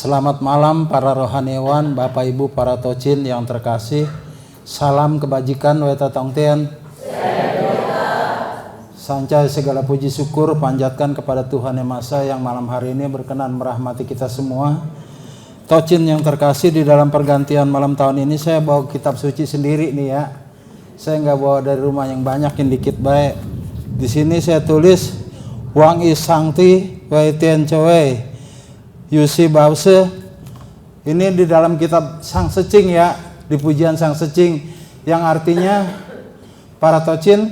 Selamat malam para rohaniawan, Bapak Ibu para tocin yang terkasih. Salam kebajikan weta tongtian. Sancai segala puji syukur panjatkan kepada Tuhan Yang Maha Esa yang malam hari ini berkenan merahmati kita semua. Tocin yang terkasih, di dalam pergantian malam tahun ini saya bawa kitab suci sendiri nih ya. Saya nggak bawa dari rumah yang banyak, yang dikit baik. Di sini saya tulis Wang Isangti Waitian Cowe Yusi Bause. Ini di dalam kitab Sang Secing ya, di pujian Sang Secing, yang artinya para tocin,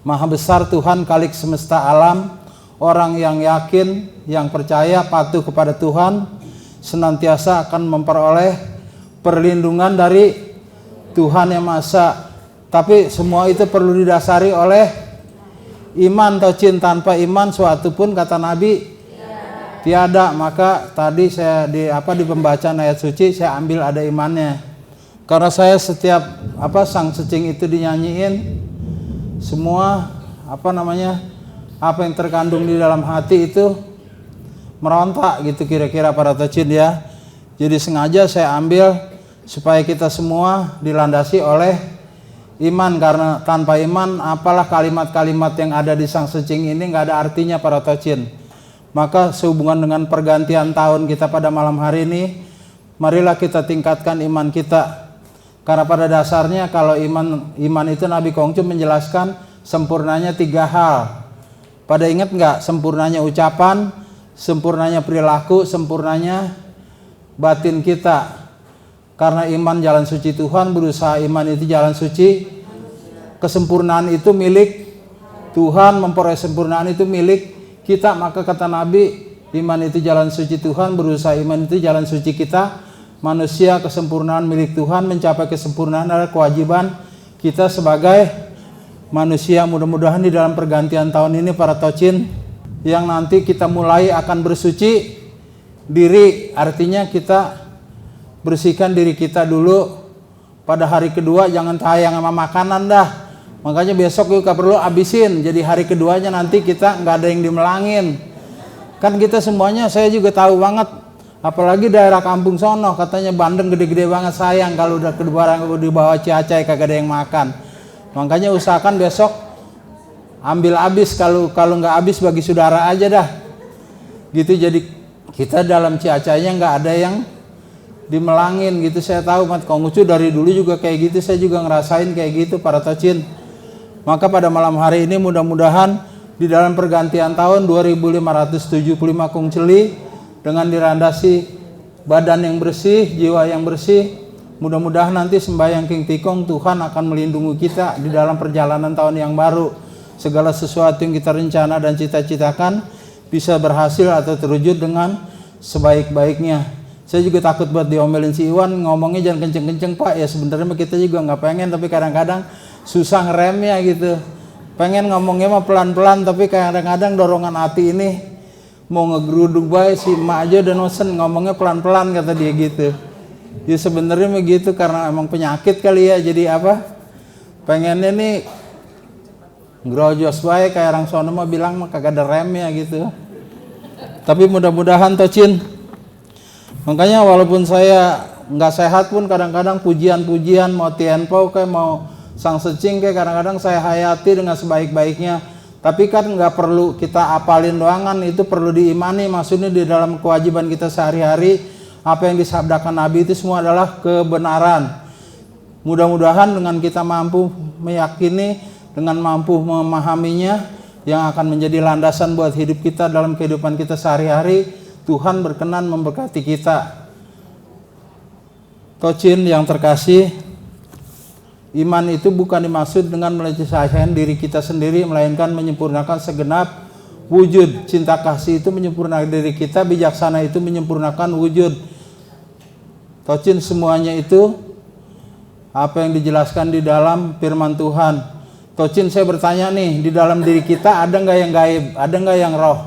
Maha besar Tuhan Khalik semesta alam, orang yang yakin, yang percaya, patuh kepada Tuhan, senantiasa akan memperoleh perlindungan dari Tuhan Yang Maha Esa. Tapi semua itu perlu didasari oleh iman tocin. Tanpa iman suatu pun, kata Nabi, tiada. Maka tadi saya di pembacaan ayat suci saya ambil ada imannya. Karena saya setiap Sang Secing itu dinyanyiin, semua apa yang terkandung di dalam hati itu merontak gitu kira-kira para tocin ya. Jadi sengaja saya ambil supaya kita semua dilandasi oleh iman, karena tanpa iman apalah kalimat-kalimat yang ada di Sang Secing ini nggak ada artinya para tocin. Maka sehubungan dengan pergantian tahun kita pada malam hari ini, marilah kita tingkatkan iman kita. Karena pada dasarnya kalau iman itu Nabi Kongcu menjelaskan sempurnanya 3 hal. Pada ingat nggak? Sempurnanya ucapan, sempurnanya perilaku, sempurnanya batin kita. Karena iman jalan suci Tuhan, berusaha iman itu jalan suci. Kesempurnaan itu milik Tuhan, memperoleh sempurnaan itu milik kita. Maka kata Nabi, iman itu jalan suci Tuhan, berusaha iman itu jalan suci kita. Manusia, kesempurnaan milik Tuhan, mencapai kesempurnaan adalah kewajiban kita sebagai manusia. Mudah-mudahan di dalam pergantian tahun ini para tocin, yang nanti kita mulai akan bersuci diri, artinya kita bersihkan diri kita dulu. Pada hari kedua jangan tayang sama makanan dah. Makanya besok juga perlu abisin. Jadi hari keduanya nanti kita nggak ada yang dimelangin. Kan kita semuanya, saya juga tahu banget. Apalagi daerah kampung sono, katanya bandeng gede-gede banget, sayang kalau udah barang di bawah Ciacai kagak ada yang makan. Makanya usahakan besok ambil abis. Kalau nggak abis bagi saudara aja dah. Gitu, jadi kita dalam Ciacainya nggak ada yang dimelangin gitu. Saya tahu Mat Konghucu dari dulu juga kayak gitu, saya juga ngerasain kayak gitu para tocin. Maka pada malam hari ini mudah-mudahan di dalam pergantian tahun 2575 Kung Celi, dengan dirandasi badan yang bersih, jiwa yang bersih, mudah-mudahan nanti sembahyang King Tikong Tuhan akan melindungi kita di dalam perjalanan tahun yang baru. Segala sesuatu yang kita rencana dan cita-citakan bisa berhasil atau terwujud dengan sebaik-baiknya. Saya juga takut buat diomelin si Iwan, ngomongnya jangan kenceng-kenceng Pak. Ya sebenarnya kita juga nggak pengen, tapi kadang-kadang susah ngeremnya gitu. Pengen ngomongnya mah pelan-pelan, tapi kadang-kadang dorongan hati ini mau ngegeruduk baik si emak aja udah nosen ngomongnya pelan-pelan, kata dia gitu. Ya sebenarnya begitu, karena emang penyakit kali ya. Jadi pengennya nih grojos baik, kayak orang sono mah bilang mah kagak ada remnya gitu. Tapi mudah-mudahan tocin. Makanya walaupun saya nggak sehat pun kadang-kadang pujian-pujian mau Tienpo kayak mau Sang Secing kayak kadang-kadang saya hayati dengan sebaik-baiknya. Tapi kan nggak perlu kita apalin doangan, itu perlu diimani. Maksudnya di dalam kewajiban kita sehari-hari, apa yang disabdakan Nabi itu semua adalah kebenaran. Mudah-mudahan dengan kita mampu meyakini, dengan mampu memahaminya, yang akan menjadi landasan buat hidup kita dalam kehidupan kita sehari-hari, Tuhan berkenan memberkati kita. Tocin yang terkasih, iman itu bukan dimaksud dengan melecehkan diri kita sendiri, melainkan menyempurnakan segenap wujud. Cinta kasih itu menyempurnakan diri kita, bijaksana itu menyempurnakan wujud. Tocin, semuanya itu apa yang dijelaskan di dalam firman Tuhan. Tocin, saya bertanya nih, di dalam diri kita ada nggak yang gaib, ada nggak yang roh?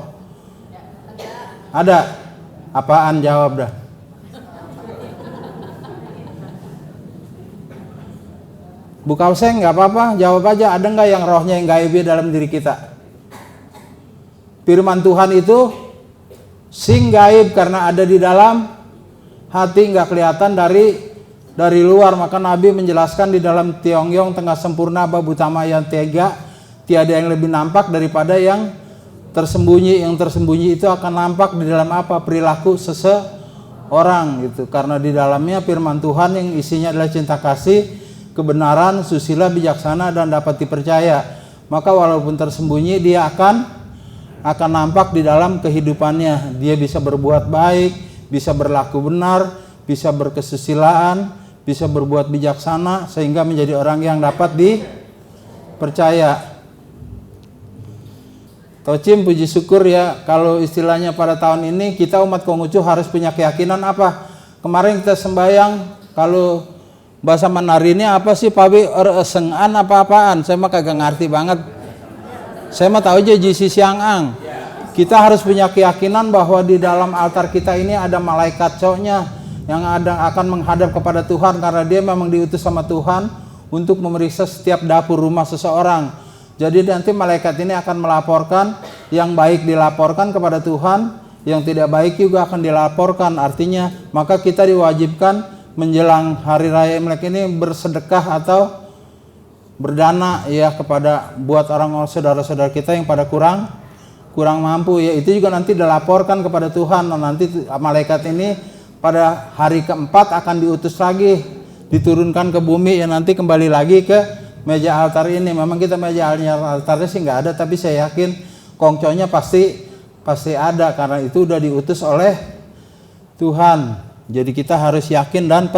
Ada. Apaan? Jawab dah. Buka useng nggak apa-apa, jawab aja. Ada nggak yang rohnya yang gaib dalam diri kita? Firman Tuhan itu Sing gaib karena ada di dalam hati, nggak kelihatan dari luar. Maka Nabi menjelaskan di dalam Tiong-yong tengah sempurna bab utama yang tiga, tiada yang lebih nampak daripada yang tersembunyi. Yang tersembunyi itu akan nampak di dalam apa? Perilaku seseorang gitu. Karena di dalamnya firman Tuhan yang isinya adalah cinta kasih, kebenaran, susila, bijaksana, dan dapat dipercaya. Maka walaupun tersembunyi, dia akan nampak di dalam kehidupannya. Dia bisa berbuat baik, bisa berlaku benar, bisa berkesusilaan, bisa berbuat bijaksana, sehingga menjadi orang yang dapat dipercaya. Tocim, puji syukur ya, kalau istilahnya pada tahun ini kita umat Konghucu harus punya keyakinan apa? Kemarin kita sembahyang, kalau bahasa Mandarinnya apa sih Pak Bi? Sengan apa-apaan? Saya mah kagak ngerti banget. Saya mah tahu aja jisi siang-ang. Kita harus punya keyakinan bahwa di dalam altar kita ini ada malaikat cowoknya yang akan menghadap kepada Tuhan, karena dia memang diutus sama Tuhan untuk memeriksa setiap dapur rumah seseorang. Jadi nanti malaikat ini akan melaporkan, yang baik dilaporkan kepada Tuhan, yang tidak baik juga akan dilaporkan. Artinya maka kita diwajibkan menjelang hari raya Imlek ini bersedekah atau berdana ya kepada buat orang saudara-saudara kita yang pada kurang mampu ya. Itu juga nanti dilaporkan kepada Tuhan. Nah, nanti malaikat ini pada hari keempat akan diutus lagi, diturunkan ke bumi ya, nanti kembali lagi ke meja altar ini. Memang kita meja altarnya sih nggak ada, tapi saya yakin kongconya pasti ada, karena itu udah diutus oleh Tuhan. Jadi kita harus yakin dan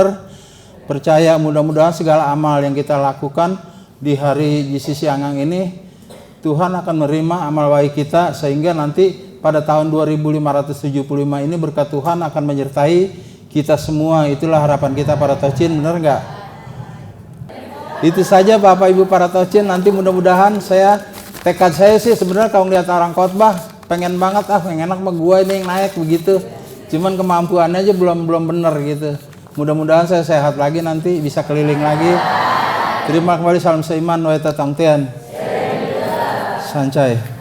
percaya. Mudah-mudahan segala amal yang kita lakukan di hari Jisi Siangang ini, Tuhan akan menerima amal baik kita, sehingga nanti pada tahun 2575 ini berkat Tuhan akan menyertai kita semua. Itulah harapan kita para Tocin, benar nggak? Itu saja Bapak Ibu para Tocin. Nanti mudah-mudahan tekad saya sih sebenarnya kalau lihat orang khotbah pengen banget yang enak mah gua ini yang naik begitu. Cuman kemampuannya aja belum benar gitu. Mudah-mudahan saya sehat lagi, nanti bisa keliling lagi. Terima kembali, salam seiman, waita tangtian. Sancai.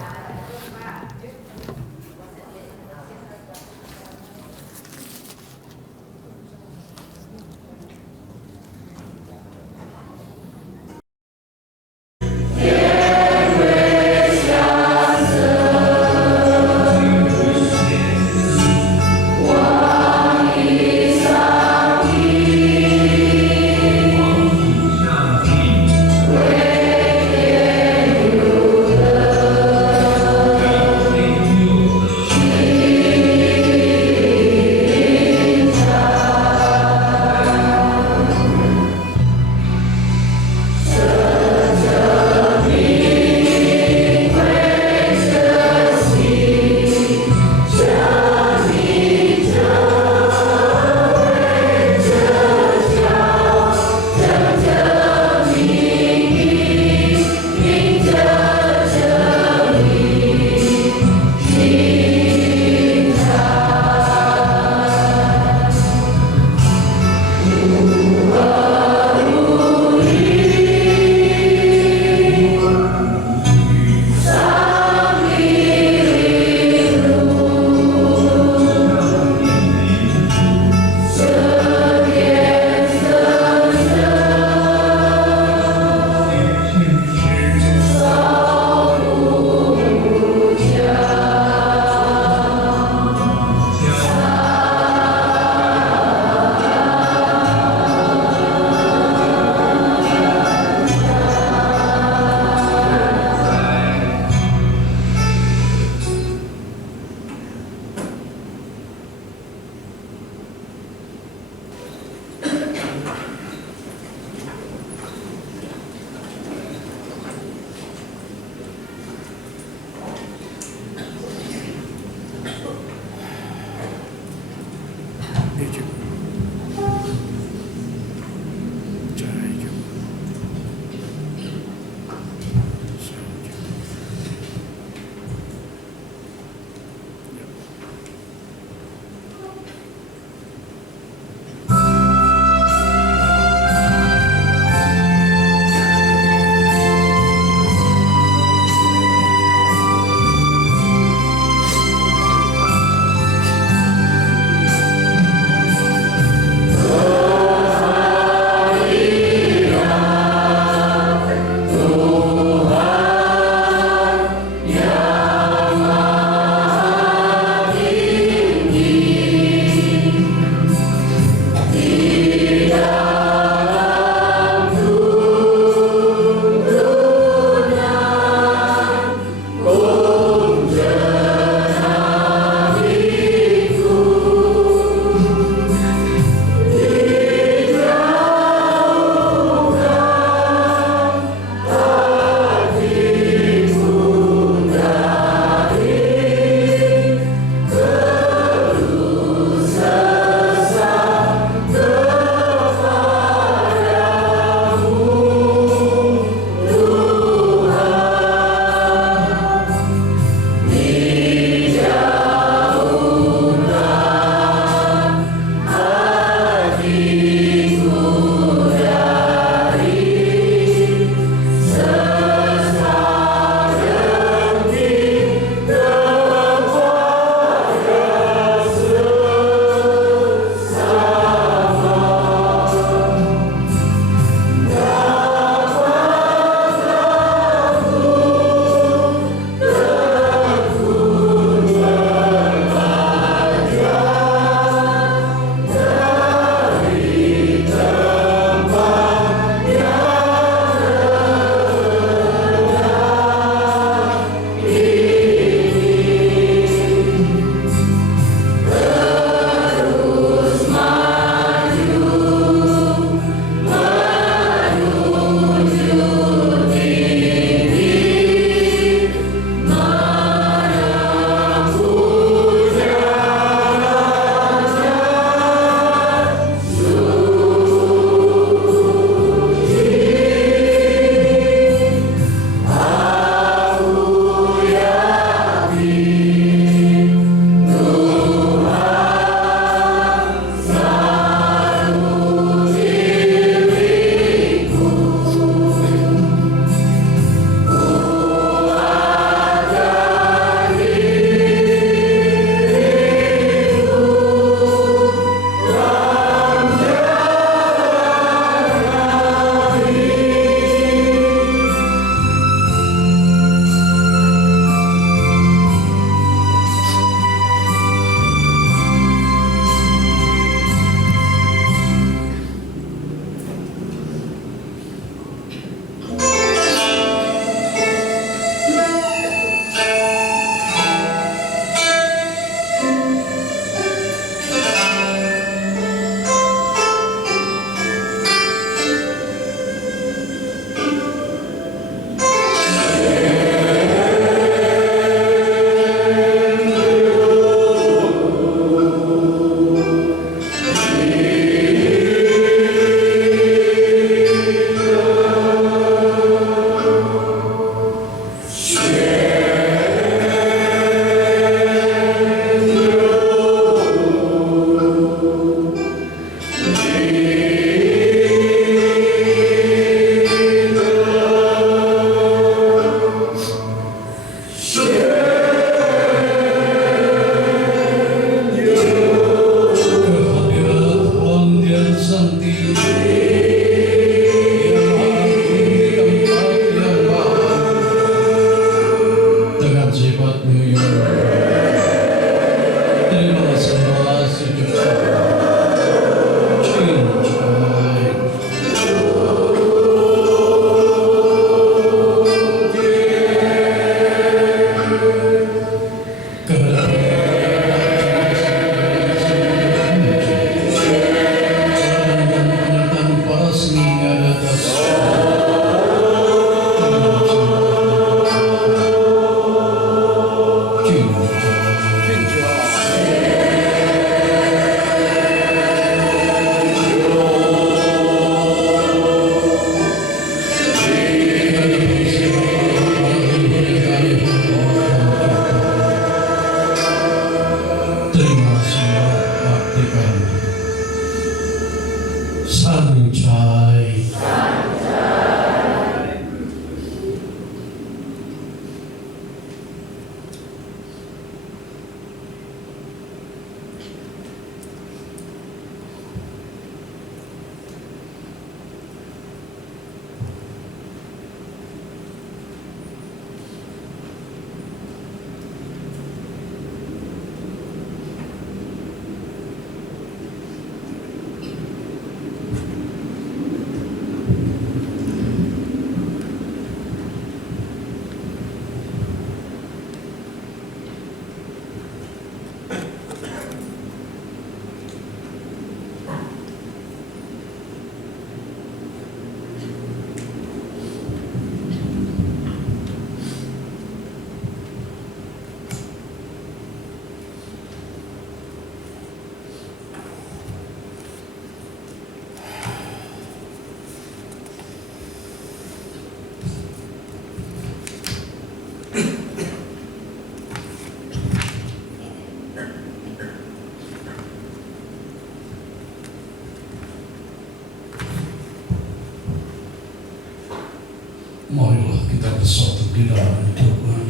Marilah kita bersatu di dalam doa.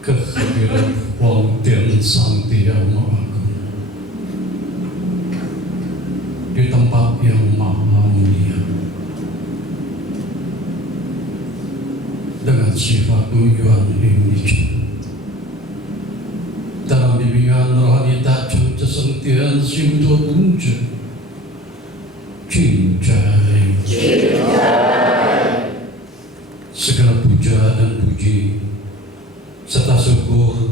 Kehadiran Pangtian Santi yang Maha Agung di tempat yang maha mulia, dengan sifat tujuan ini dalam bimbingan rohani tajud sesentian simtu tunjuk cintai. Segala puja dan puji serta syukur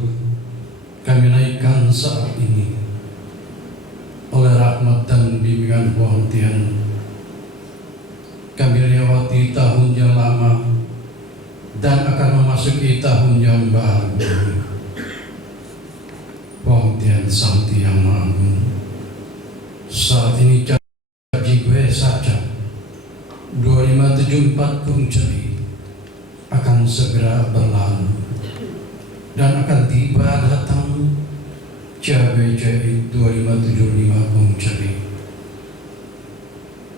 kami naikkan saat ini oleh rahmat dan bimbingan Pangtian. Kami lewati tahun yang lama dan akan memasuki tahun yang baru. Pangtian Santi yang Maha Agung, saat ini gue saja 2574 Kungceli akan segera berlalu dan akan tiba datang Cabai Jahit 2575 Kungceli.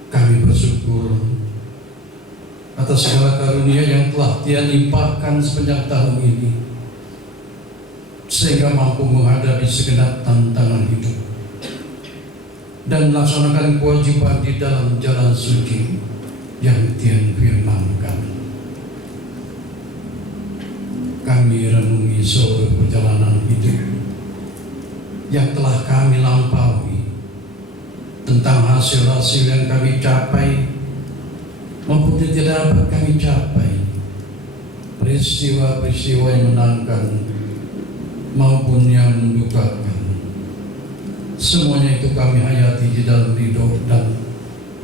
Kami bersyukur atas segala karunia yang telah Dia limpahkan sepanjang tahun ini, sehingga mampu menghadapi segenap tantangan hidup dan melaksanakan kewajiban di dalam jalan suci yang Dia firmankan. Kami renungi seluruh perjalanan hidup yang telah kami lampaui, tentang hasil-hasil yang kami capai maupun yang tidak dapat kami capai, peristiwa-peristiwa yang menangkan maupun yang mendukakan. Semuanya itu kami hayati di dalam ridho dan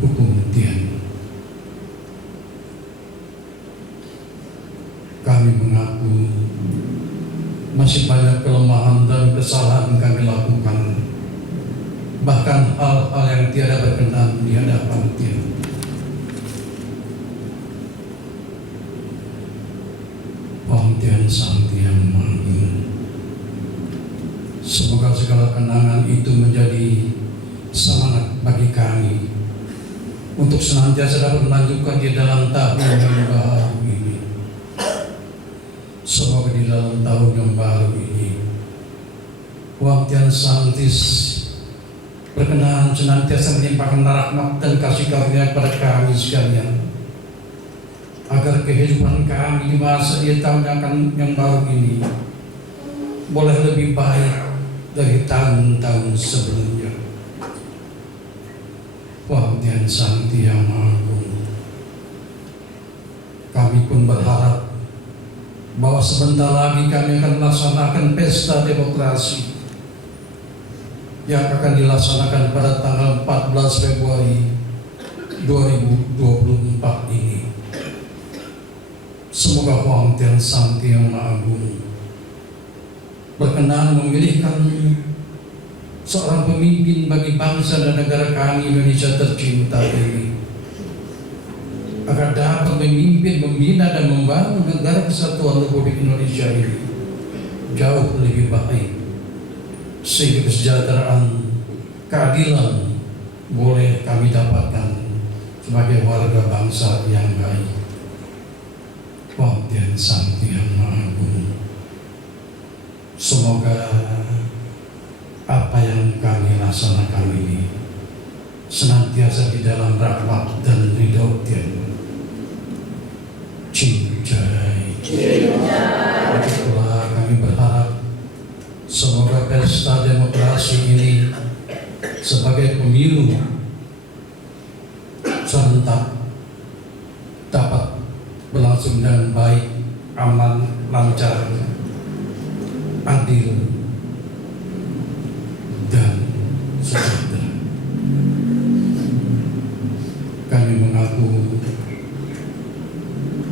hukum Dia. Kami mengaku masih banyak kelemahan dan kesalahan kami lakukan, bahkan hal-hal yang tiada berkenan di hadapan Dia. Pangtian Santi yang Maha Agung, semoga segala kenangan itu menjadi semangat bagi kami untuk senantiasa dapat melanjutkan di dalam tahun yang baru ini. Semoga di dalam tahun yang baru ini Pangtian Santi berkenan senantiasa melimpahkan rahmat dan kasih karunia kepada kami sekalian, agar kehidupan kami di masa tahun yang baru ini boleh lebih baik dari tahun-tahun sebelumnya. Tuhan Sang Yang Maha Agung, kami pun berharap bahwa sebentar lagi kami akan melaksanakan pesta demokrasi yang akan dilaksanakan pada tanggal 14 Februari 2024 ini. Semoga Tuhan Sang Yang Maha Agung berkenan memilihkan seorang pemimpin bagi bangsa dan negara kami Indonesia tercinta ini, agar dapat memimpin, membina dan membangun negara kesatuan Republik Indonesia ini jauh lebih baik, sehingga kesejahteraan, keadilan boleh kami dapatkan sebagai warga bangsa yang baik. Tuhan Sang Yang Maha Agung, semoga apa yang kami laksanakan ini senantiasa di dalam rahmat dan ridho Tuhan. Cincai. Itulah kami berharap semoga pesta demokrasi ini sebagai pemilu serentak dapat berlangsung dengan baik, aman, lancar, adil, dan sejahtera. Kami mengaku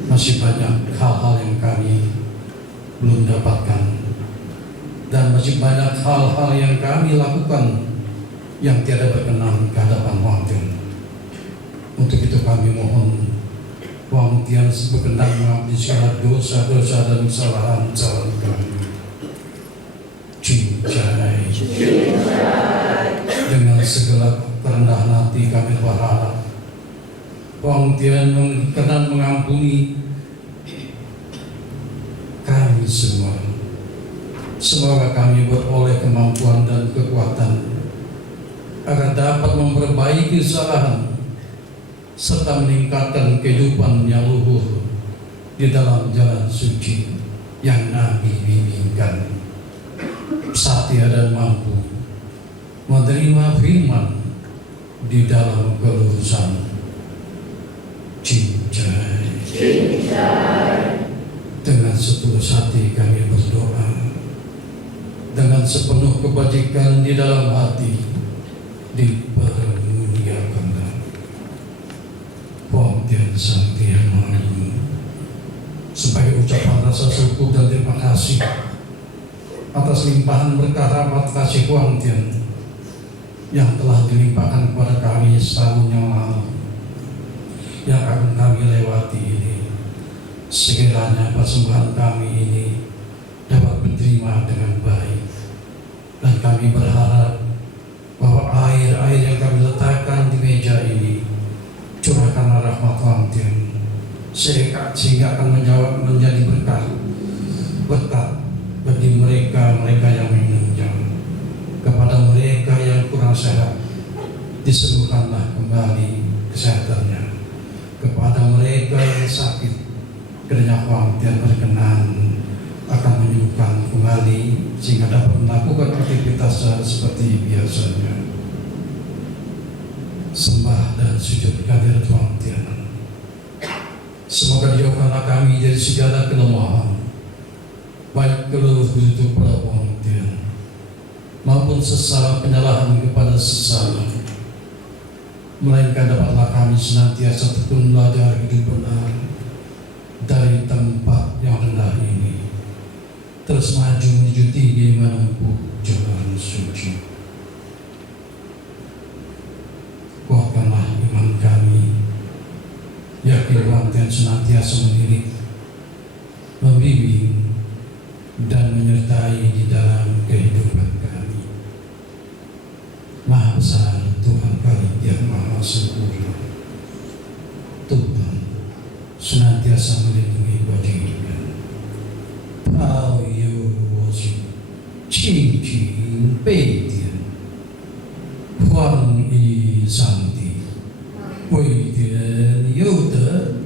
masih banyak hal-hal yang kami belum dapatkan, dan masih banyak hal-hal yang kami lakukan yang tiada berkenan ke hadapan Tuhan. Untuk itu kami mohon Tuhan berkenan mengampuni segala dosa-dosa dan kesalahan-kesalahan kami. Cincai. Dengan segala kerendahan hati kami berharap Tuhan berkenan mengampuni kami semua. Semoga kami beroleh kemampuan dan kekuatan agar dapat memperbaiki kesalahan serta meningkatkan kehidupan yang luhur di dalam jalan suci yang Nabi bimbingkan. Satya dan mampu menerima firman di dalam kelurusan. Cincai. Dengan setulus hati kami berdoa, dengan sepenuh kebajikan di dalam hati dipermuliakanlah Tuhan Sang Yang Maha Agung. Sebagai ucapan rasa syukur dan terima kasih atas limpahan berkah rahmat kasih Tuhan yang telah dilimpahkan kepada kami setahun yang lalu, yang akan kami lewati ini, sekiranya persembahan kami ini dapat diterima dengan baik, dan kami berharap bahwa air-air yang kami letakkan di meja ini curahkanlah rahmat Tuhan sehingga akan menjadi berkat bagi mereka yang minumnya. Kepada mereka yang kurang sehat, disembuhkanlah kembali kesehatannya. Kepada mereka yang sakit, kiranya Tuhan berkenan akan menyembuhkan kembali sehingga dapat melakukan aktivitas seperti biasanya. Sembah dan sujud kehadirat Tuhan. Semoga dijauhkanlah kami dari segala kelemahan, baik keluh butuh pada Tuhan maupun sesama penyalahan kepada sesama, melainkan dapatlah kami senantiasa tekun belajar hidup benar dari tempat yang rendah ini, terus maju menuju tinggi menempuh jalan suci. Kuatkanlah iman kami, yakin Tuhan senantiasa mendidik, membimbing, dan menyertai di dalam kehidupan kami. Maha besar Tuhan kami yang maha sempurna. Tuhan senantiasa melindungi baginda. Tao yu wo xu, qing qing bei dian, 万一上帝，为天有德。